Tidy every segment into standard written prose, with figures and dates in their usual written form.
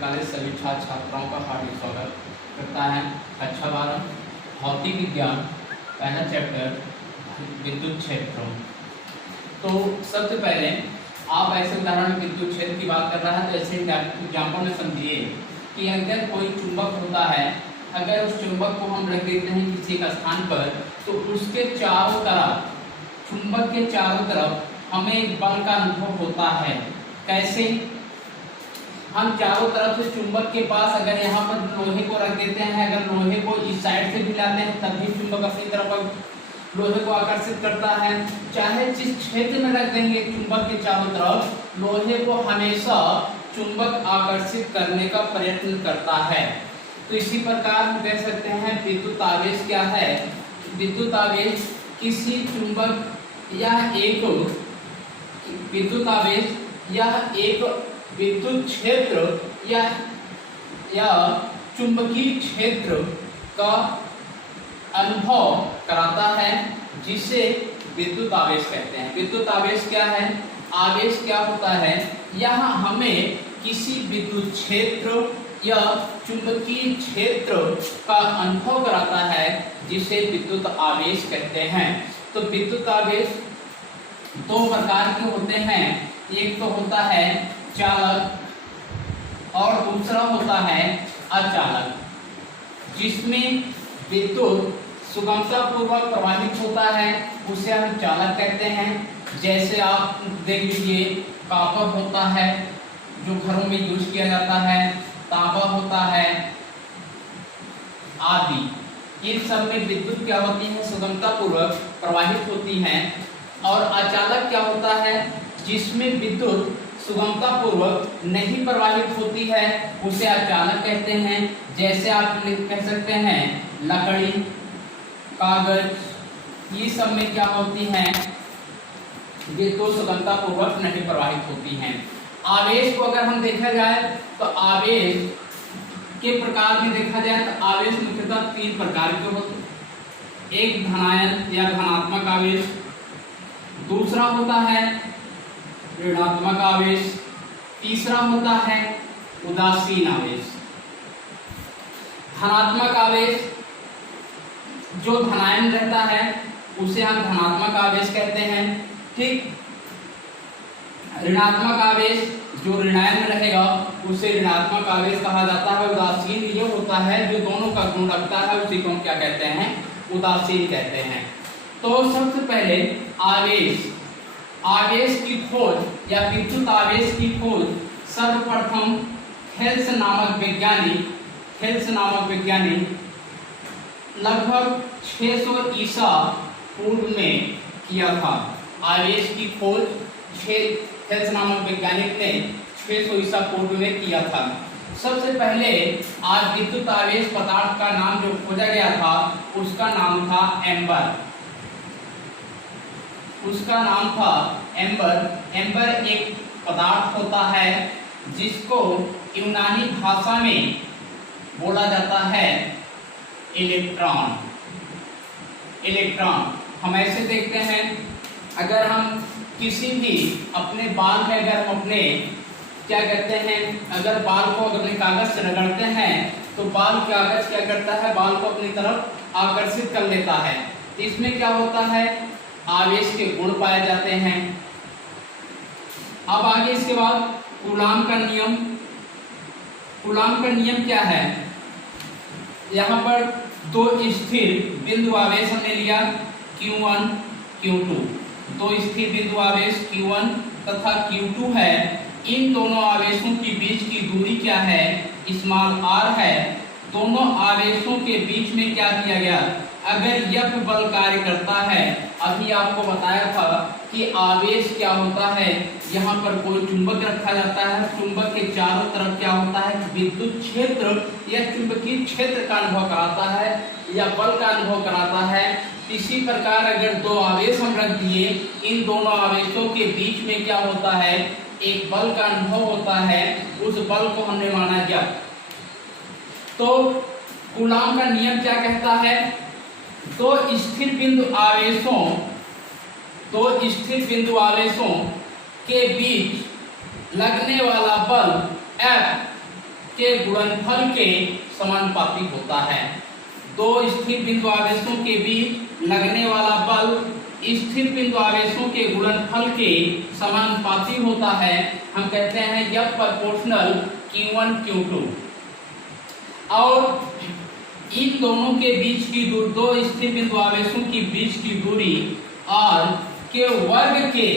College सभी छात्र छात्राओं का हार्दिक स्वागत करता है। कक्षा 12 भौतिक विज्ञान पहला चैप्टर विद्युत क्षेत्र। तो सबसे पहले आप ऐसे उदाहरण में विद्युत क्षेत्र की बात कर रहा है तो ऐसे एग्जाम्पल में समझिए कि अगर कोई चुंबक होता है, अगर उस चुंबक को हम रख देते हैं किसी एक स्थान पर तो उसके चारों तरफ, चुंबक के चारों तरफ हमें एक बल का अनुभव होता है। कैसे? हम चारों तरफ से चुंबक के पास अगर यहाँ पर लोहे को रख देते हैं, अगर लोहे को इस साइड से भी लाते हैं तब भी चुंबक अपनी तरफ लोहे को आकर्षित करता है। चाहे जिस क्षेत्र में रख देंगे चुंबक के चारों तरफ, लोहे को हमेशा चुंबक आकर्षित करने का प्रयत्न करता है। तो इसी प्रकार हम देख सकते हैं विद्युत आवेश क्या है। विद्युत आवेश किसी चुंबक या एक विद्युत आवेश या एक विद्युत क्षेत्र या चुंबकीय क्षेत्र का अनुभव कराता है, जिसे विद्युत आवेश कहते हैं। विद्युत आवेश क्या है? आवेश क्या होता है? यह हमें किसी विद्युत क्षेत्र या चुंबकीय क्षेत्र का अनुभव कराता है, जिसे विद्युत आवेश कहते हैं। तो विद्युत आवेश दो प्रकार के होते हैं। एक तो होता है चालक और दूसरा होता है अचालक, जिसमें विद्युत सुगमता पूर्वक प्रवाहित होता है उसे हम चालक कहते हैं। जैसे आप देख लीजिए कॉपर होता है जो घरों में यूज किया जाता है, तांबा होता है आदि। इन सब में विद्युत क्या होती है? सुगमता पूर्वक प्रवाहित होती है। और अचालक क्या होता है? जिसमें विद्युत सुगमता पूर्वक नहीं प्रवाहित होती है उसे अचालक कहते हैं। जैसे आप कह सकते हैं लकड़ी, कागज, ये सब में क्या होती हैं? विद्युत सुगमता पूर्वक नहीं प्रवाहित होती हैं। आवेश को अगर हम देखा जाए तो आवेश के प्रकार में देखा जाए तो आवेश मुख्यतः तीन प्रकार के होते हैं। एक धनायन या धनात्मक आवेश, दूसरा होता है ऋणात्मक आवेश, तीसरा होता है उदासीन आवेश। धनात्मक आवेश जो धनायन रहता है उसे हम धनात्मक आवेश कहते हैं, ठीक। ऋणात्मक आवेश जो ऋणायन में रहेगा उसे ऋणात्मक आवेश कहा जाता है। उदासीन ये होता है जो दोनों का गुण रखता है, उसी को हम क्या कहते हैं? उदासीन कहते हैं। तो सबसे पहले आवेश की खोज या विद्युत आवेश की खोज सर्वप्रथम हेल्स नामक वैज्ञानिक लगभग 600 ईसा पूर्व में किया था। आवेश की खोज हेल्स नामक वैज्ञानिक ने 600 ईसा पूर्व में किया था। सबसे पहले आज विद्युत आवेश पदार्थ का नाम जो खोजा गया था उसका नाम था एम्बर। उसका नाम था एम्बर। एम्बर एक पदार्थ होता है जिसको यूनानी भाषा में बोला जाता है इलेक्ट्रॉन। हम ऐसे देखते हैं, अगर हम किसी भी अपने बाल में अगर हम अपने क्या कहते हैं, अगर बाल को अपने कागज से रगड़ते हैं तो बाल कागज क्या करता है? बाल को अपनी तरफ आकर्षित कर लेता है। इसमें क्या होता है? आवेश के गुण पाए जाते हैं। अब आगे इसके बाद कूलाम का नियम। कूलाम का नियम क्या है? यहाँ पर दो स्थिर बिंदु आवेश हमने लिया Q1 Q2। दो स्थिर बिंदु आवेश Q1 तथा Q2 है। इन दोनों आवेशों के बीच की दूरी क्या है? स्मॉल r है। दोनों आवेशों के बीच में क्या किया गया? अगर F बल कार्य करता है, अभी आपको बताया था कि आवेश क्या होता है, यहाँ पर कोई चुंबक रखा जाता है, चुंबक के चारों तरफ क्या होता है? विद्युत क्षेत्र या चुंबकीय क्षेत्र का अनुभव कराता है या बल का अनुभव कराता है। इसी प्रकार अगर दो आवेश हम रख दिए, इन दोनों आवेशों के बीच में क्या होता है? एक बल का अनुभव होता है। उस बल को हमने माना गया। तो कूलाम का नियम क्या कहता है? दो स्थिर बिंदु आवेशों के बीच लगने वाला बल F के गुणनफल के समानुपाती होता है। दो स्थिर बिंदु आवेशों के बीच लगने वाला बल स्थिर बिंदु आवेशों के गुणनफल के समानुपाती होता है। हम कहते हैं F प्रोपोर्शनल Q1 Q2। और इन दोनों के बीच की दूरी, दो स्थिर बिंदु आवेशों के बीच की दूरी r के वर्ग के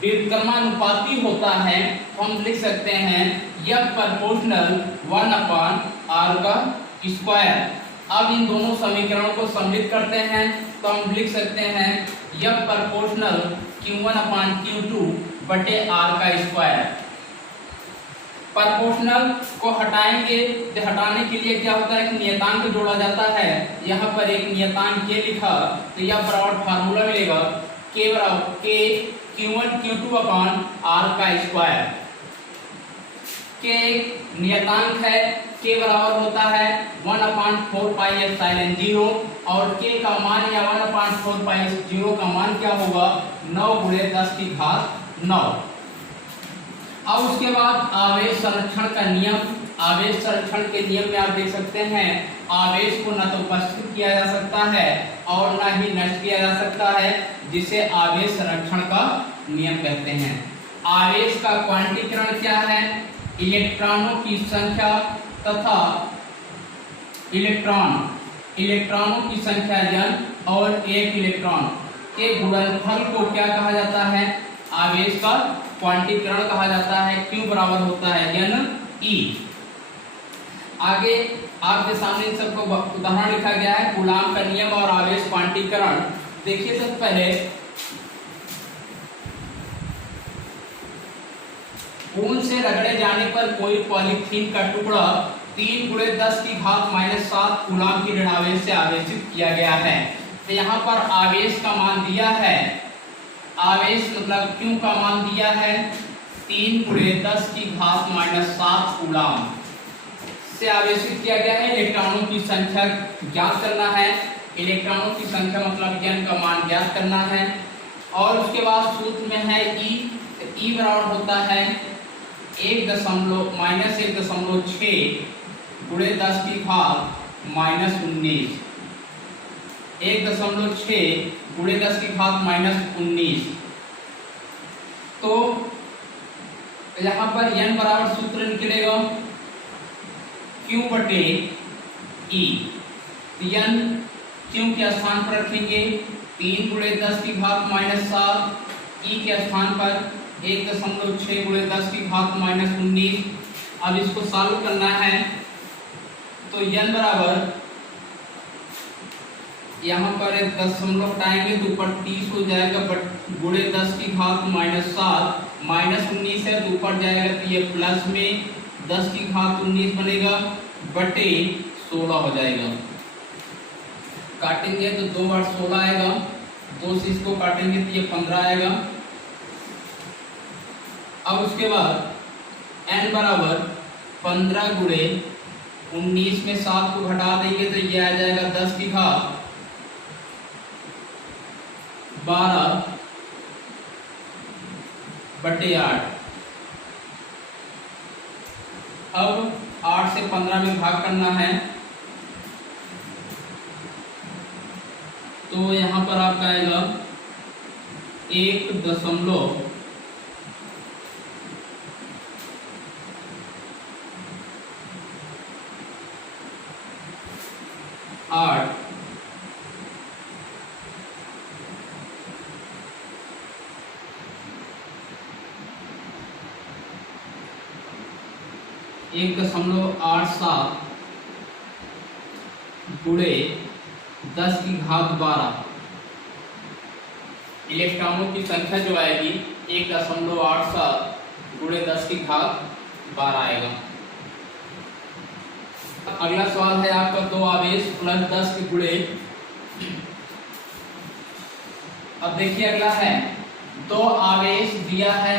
व्युत्क्रमानुपाती होता है। हम लिख सकते हैं F प्रोपोर्शनल 1/r का स्क्वायर। अब इन दोनों समीकरणों को सम्मिलित करते हैं तो हम लिख सकते हैं F प्रोपोर्शनल Q1/Q2 बटे r का स्क्वायर। प्रोपोर्शनल को हटाएंगे तो हटाने के लिए क्या होता है, एक नियतांक जोड़ा जाता है। यहाँ पर एक नियतांक k लिखा तो यह बराबर फार्मूला मिलेगा k बराबर k Q1 Q2/r का स्क्वायर। k नियतांक है, k बराबर होता है 1/4πε0 और k का मान या 1/4πε0 का मान क्या होगा, 9 × 10⁹ 9। अब उसके बाद आवेश संरक्षण का नियम। आवेश संरक्षण के नियम में आप देख सकते हैं आवेश को न तो उपस्थित किया जा सकता है और न ही नष्ट किया जा सकता है, जिसे आवेश संरक्षण का नियम कहते हैं। आवेश का क्वांटीकरण क्या है, इलेक्ट्रॉनों की संख्या तथा इलेक्ट्रॉनों की संख्या n और एक इलेक्ट्रॉन के गुणनफल को क्या कहा जाता है, आवेश का क्वांटीकरण कहा जाता है। Q बराबर होता है n e। आगे आपके सामने इन सबको उदाहरण लिखा गया है, कूलाम का नियम और आवेश क्वांटीकरण। देखिए सबसे पहले खून से रगड़े जाने पर कोई पॉलीथीन का टुकड़ा 3 × 10⁻⁷ कूलाम की ऋणावेश से आवेशित किया गया है। तो यहाँ पर आवेश का मान दिया है, आवेश मतलब Q का मान दिया है 3 × 10⁻⁷ कूलाम से आवेशित किया गया है। इलेक्ट्रॉनों की संख्या ज्ञात करना है, इलेक्ट्रॉनों की संख्या मतलब n का मान ज्ञात करना है। और उसके बाद सूत्र में है E, E बराबर होता है 1 दशमलव -1.6 × 10⁻⁻19 1.6 × 10⁻⁻19। तो यहाँ पर n बराबर सूत्र निकलेगा Q बटे E। n Q के स्थान पर रखेंगे 3 × 10⁻⁷, E के स्थान पर 1.6 × 10⁻⁻19। अब इसको सॉल्व करना है तो n बराबर यहाँ पर एक दशमलव हटाएंगे तो ऊपर 30 हो जाएगा, गुणे 10⁻⁻7 -19 है तो ऊपर जाएगा तो ये प्लस में 10⁻19 बनेगा बटे 16 हो जाएगा। काटेंगे तो 2 बार 16 आएगा, 2 से इसको काटेंगे तो ये 15 आएगा। अब उसके बाद n बराबर 15 × 19 में 7 को घटा देंगे तो ये आ जाएगा 10⁻12 बटे 8। अब 8 से 15 में भाग करना है तो यहाँ पर आपका आएगा 1.8। एक 1.87 गुणे 10⁻12। इलेक्ट्रॉनों की संख्या जो आएगी 1.87 गुणे 10⁻12 आएगा। अगला सवाल है आपका 2 आवेश प्लस 10 के गुणे। अब देखिए अगला है 2 आवेश दिया है।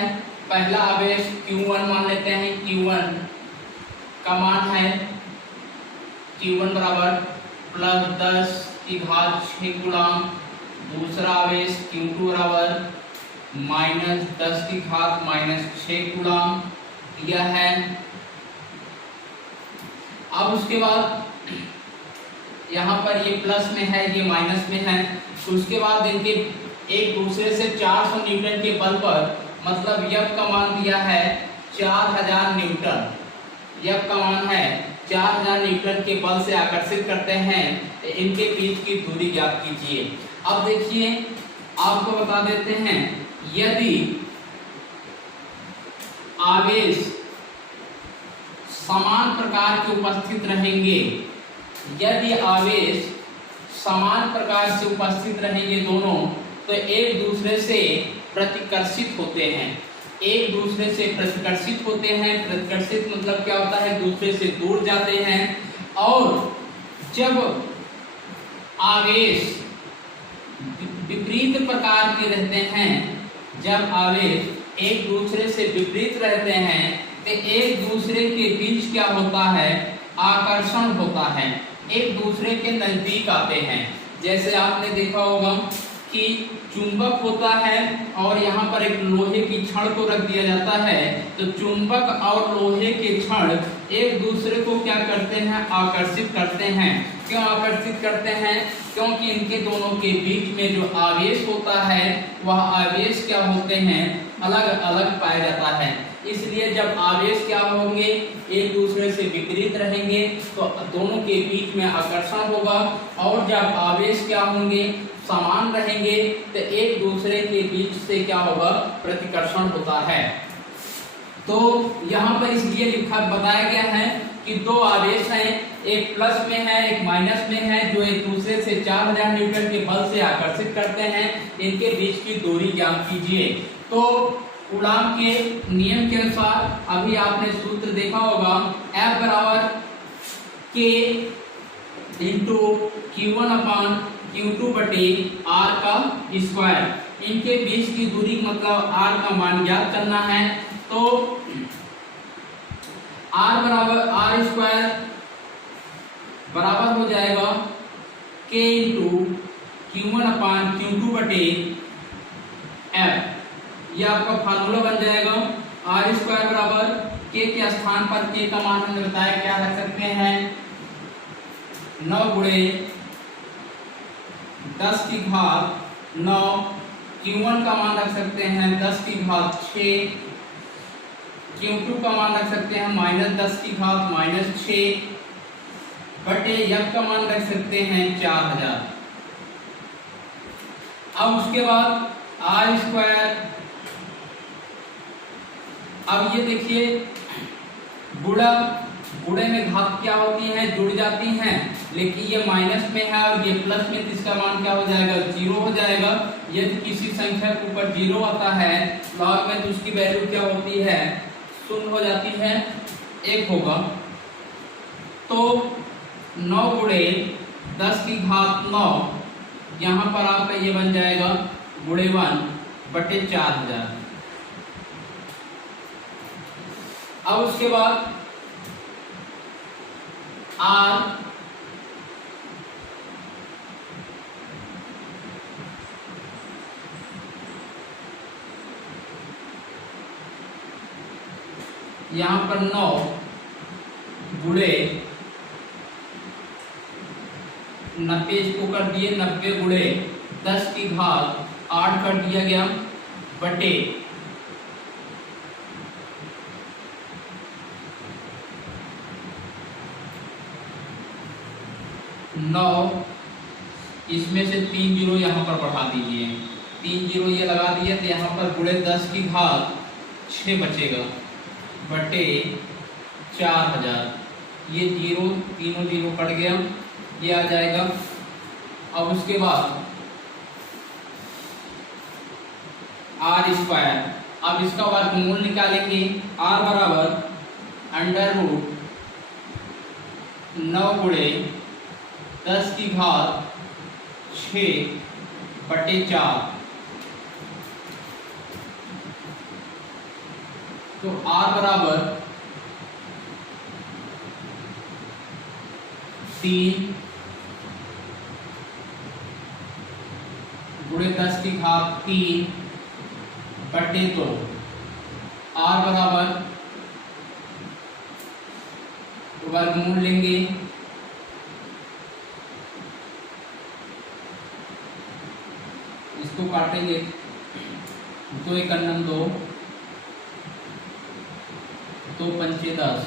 पहला आवेश Q1 मान लेते हैं, Q1 का मान है Q1 बराबर +10⁻6 कूलाम। दूसरा आवेश Q2 बराबर -10⁻6 कूलाम दिया है। अब उसके बाद यहाँ पर ये प्लस में है, ये माइनस में है, तो उसके बाद इनके एक दूसरे से 400 न्यूटन के बल पर, मतलब F का मान दिया है 4000 न्यूटन, F का मान है 4000 न्यूटन के बल से आकर्षित करते हैं, तो इनके बीच की दूरी ज्ञात कीजिए। अब देखिए आपको बता देते हैं, यदि आवेश समान प्रकार के उपस्थित रहेंगे, यदि आवेश समान प्रकार से उपस्थित रहेंगे दोनों, तो एक दूसरे से प्रतिकर्षित होते हैं, एक दूसरे से प्रतिकर्षित होते हैं। प्रतिकर्षित मतलब क्या होता है, दूसरे से दूर जाते हैं। और जब आवेश विपरीत प्रकार के रहते हैं, जब आवेश एक दूसरे से विपरीत रहते हैं, तो एक दूसरे के बीच क्या होता है, आकर्षण होता है, एक दूसरे के नजदीक आते हैं। जैसे आपने देखा होगा कि चुंबक होता है और यहाँ पर एक लोहे की छड़ को रख दिया जाता है, तो चुंबक और लोहे के छड़ एक दूसरे को क्या करते हैं, आकर्षित करते हैं। क्यों आकर्षित करते हैं, क्योंकि इनके दोनों के बीच में जो आवेश होता है, वह आवेश क्या होते हैं, अलग अलग पाया जाता है। इसलिए जब आवेश क्या होंगे, एक दूसरे से विपरीत रहेंगे, तो दोनों के बीच में आकर्षण होगा। और जब आवेश क्या होंगे, समान रहेंगे, तो एक दूसरे के बीच से क्या होगा, प्रतिकर्षण होता है। तो यहाँ पर इसलिए लिखा बताया गया है कि दो आवेश हैं, एक प्लस में है, एक माइनस में है, जो एक दूसरे से 4000 न्यूटन के बल से आकर्षित करते हैं, इनके बीच की दूरी ज्ञात कीजिए। तो कूलॉम के नियम के अनुसार अभी आपने सूत्र देखा होगा, F बराबर K इंटू Q1/Q2 बटे R का स्क्वायर। इनके बीच की दूरी मतलब R का मान ज्ञात करना है। तो R बराबर R स्क्वायर बराबर हो जाएगा K इंटू Q1/Q2 बटे F। यह आपका फार्मूला बन जाएगा। R स्क्वायर बराबर K के स्थान पर K का मान हमने बताया क्या रख सकते हैं, 9 गुणे 10 की घात 9। Q1 का मान रख सकते हैं 10 की घात 6, Q2 का मान रख सकते हैं -10 की घात -6 बटे F का मान रख सकते हैं 4000। अब उसके बाद R स्क्वायर, अब ये देखिए गुणे में घात क्या होती है, जुड़ जाती हैं, लेकिन ये माइनस में है और ये प्लस में, तो इसका मान क्या हो जाएगा, 0 हो जाएगा। यदि किसी संख्या के ऊपर 0 आता है लॉग में, तो उसकी वैल्यू क्या होती है, 0 हो जाती है, 1 होगा। तो 9 गुणे 10 की घात 9, यहाँ पर आपका ये बन जाएगा गुणे 1 बटे 4000। अब उसके बाद R यहाँ पर 9 गुणे 90 इसको कर दिए, 90 गुणे 10 की घात 8 कर दिया गया बटे 9, इसमें से 3 जीरो यहाँ पर बढ़ा दीजिए, 3 जीरो ये लगा दिए, तो यहाँ पर गुणे 10 की घात 6 बचेगा बटे 4000। ये जीरो, तीनों जीरो कट गया, ये आ जाएगा। अब उसके बाद R स्क्वायर, अब इसका वर्गमूल निकालेंगे। R बराबर √ 9 गुणे 10 की घात 6 बटे 4। तो R बराबर 3 गुणे 10 की घात 3 बटे 2। R बराबर तो वर्गमूल लेंगे, इसको काटेंगे, 2 × 2, 2 × 5 = 10,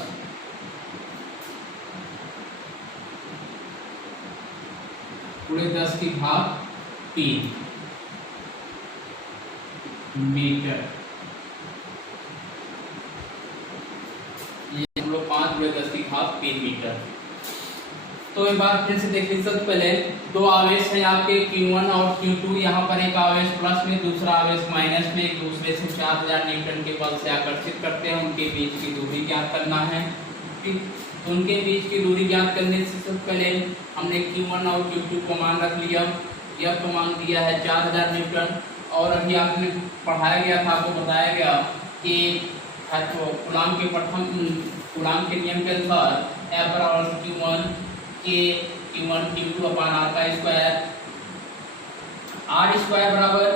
पूरे 10⁻³ मीटर। ये हम लोग 5 × 10⁻³ मीटर। तो एक बार फिर से देख लीजिए। सबसे पहले दो आवेश हैं आपके Q1 और Q2। यहाँ पर एक आवेश प्लस में, दूसरा आवेश माइनस में, एक दूसरे से 4000 न्यूटन के बल से आकर्षित करते हैं। उनके बीच की दूरी ज्ञात करना है। ठीक, तो उनके बीच की दूरी ज्ञात करने से सबसे पहले हमने Q1 और Q2 को मान रख लिया। यह तो मान दिया है 4000 न्यूटन। और अभी आपने पढ़ाया गया था, आपको बताया गया कि कूलाम के नियम के अनुसार F = Q1 Q1 Q2/r²। r² बराबर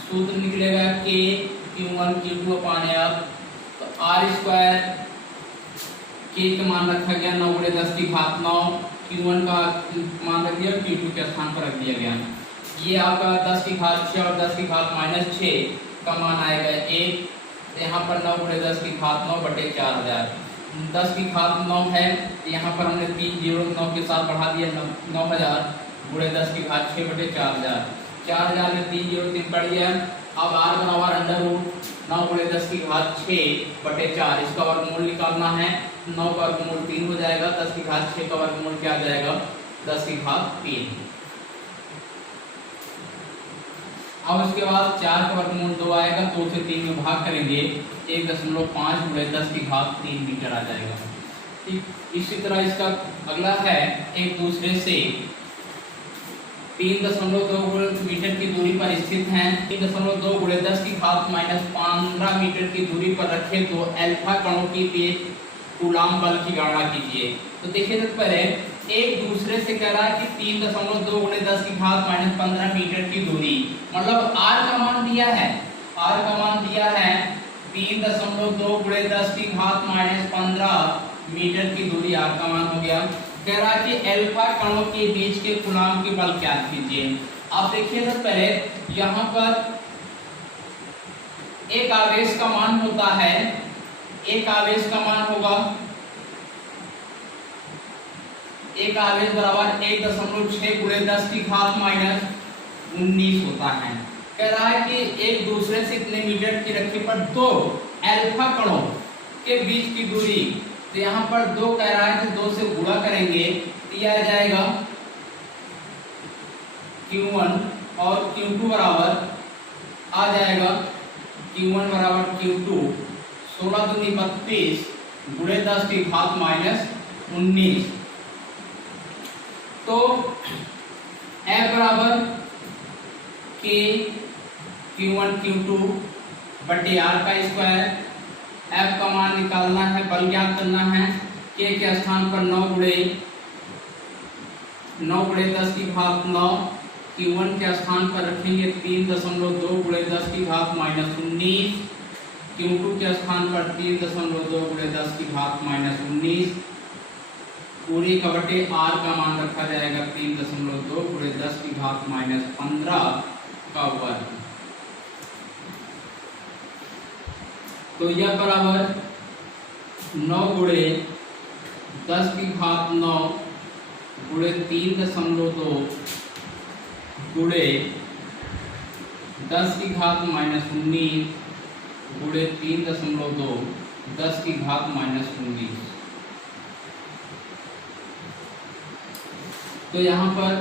सूत्र निकलेगा K Q1 Q2/F। तो r² K का मान रखा गया 9 × 10⁹। Q1 का मान रख दिया, Q2 के स्थान पर रख दिया गया। ये आपका 10⁶ और 10⁻⁻6 का मान आएगा 1। यहाँ पर 9 × 10⁹/4000। 10⁹ है, यहाँ पर हमने 3 0 9 के साथ बढ़ा दिया। 9000 × 10⁶/4000। 4000 में 3 0 3 बढ़ गया। अब r बराबर √9 × 10⁶/4। इसका वर्गमूल निकालना है। 9 का वर्गमूल 3 हो जाएगा। 10⁶ का वर्गमूल क्या आ जाएगा? 10⁻3। अब उसके बाद 4 का वर्गमूल 2 आएगा। 2 से 3 में भाग करेंगे, 1.5 × 10�3 मीटर आ जाएगा। ठीक, इसी तरह इसका अगला है, एक दूसरे से 3.2 मीटर की दूरी पर स्थित हैं। 3.2 × 10⁻⁻15 मीटर की दूरी पर रखे तो अल्फा कणों की तेज कूलाम बल की गणना कीजिए। तो देखिए, सबसे पहले एक दूसरे से कह रहा है कि 3.2 × 10⁻15 मीटर की दूरी, मतलब r का मान दिया है। r का मान दिया है 3.2 × 10⁻15 मीटर की दूरी r का मान हो गया। कह रहा है कि अल्फा कणों के बीच के कूलाम की बल ज्ञात कीजिए। आप देखिए, सबसे पहले यहाँ पर एक आवेश का मान होता है, एक आवेश का मान होगा, एक आवेश बराबर 1.6 × 10⁻⁻19 होता है। कह रहा है कि एक दूसरे से इतने मीटर की रखे पर दो अल्फा कणों के बीच की दूरी। तो यहाँ पर 2 कह रहा है, तो 2 से गुणा करेंगे तो यह आ जाएगा Q1 और Q2 बराबर आ जाएगा Q1 बराबर Q2 16 दूनी 32 × 10⁻⁻19। तो F बराबर K Q1 Q2/r²। F का मान निकालना है, बल ज्ञात करना है। K के स्थान पर 9 × 10�9। Q1 के स्थान पर रखेंगे 3.2 × 10⁻⁻19। Q2 के स्थान पर 3.2 × 10⁻⁻19। पूरी का बटे r का मान रखा जाएगा 3.2 × 10⁻15 का वर्ग। तो यह बराबर 9 × 10⁹ × 3.2 × 10⁻⁻19 × 3.2 10⁻⁻19। तो यहाँ पर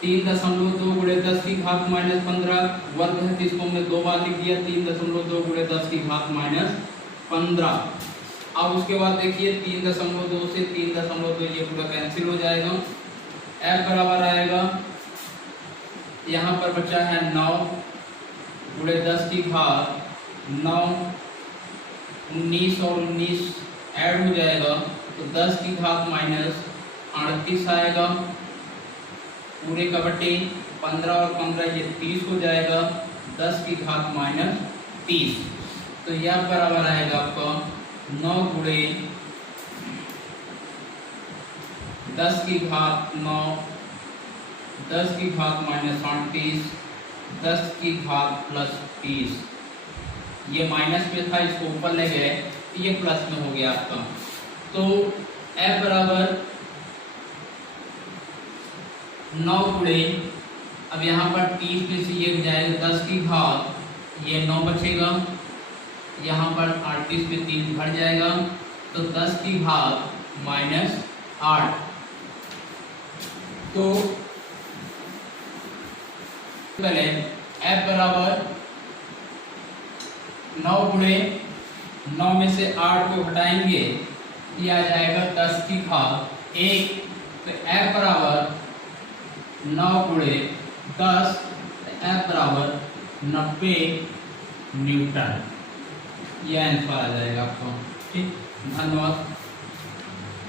3.2 × 10⁻⁻15 वर्ग है, तो इसको हमने 2 बार लिख दिया। 3.2 × 10⁻15। अब उसके बाद देखिए 3.2 से 3.2 ये पूरा कैंसिल हो जाएगा। F बराबर आएगा, यहाँ पर बचा है 9 × 10⁻9। 19 और 19 ऐड हो जाएगा तो 10⁻⁻38 आएगा। पूरे का बटे 15 और 15 ये 30 हो जाएगा। 10⁻30। तो यह बराबर आएगा आपका 9 गुणे 10 की घात 9, 10 की घात -38, 10 की घात +30। ये माइनस में था, इसको ऊपर ले गए तो ये प्लस में हो गया आपका। तो f बराबर 9 गुणे, अब यहाँ पर 30 में से ये जाएगा 10 की घात, ये 9 बचेगा, यहाँ पर 38 में 3 घट जाएगा, तो 10 की घात -8। तो पहले f बराबर 9 गुणे 9 में से 8 को घटाएंगे, ये आ जाएगा 10 की घात 1। तो f बराबर 9 गुणे 10, तो f बराबर 90 न्यूटन। यह आंसर आ जाएगा आपको। ठीक, धन्यवाद।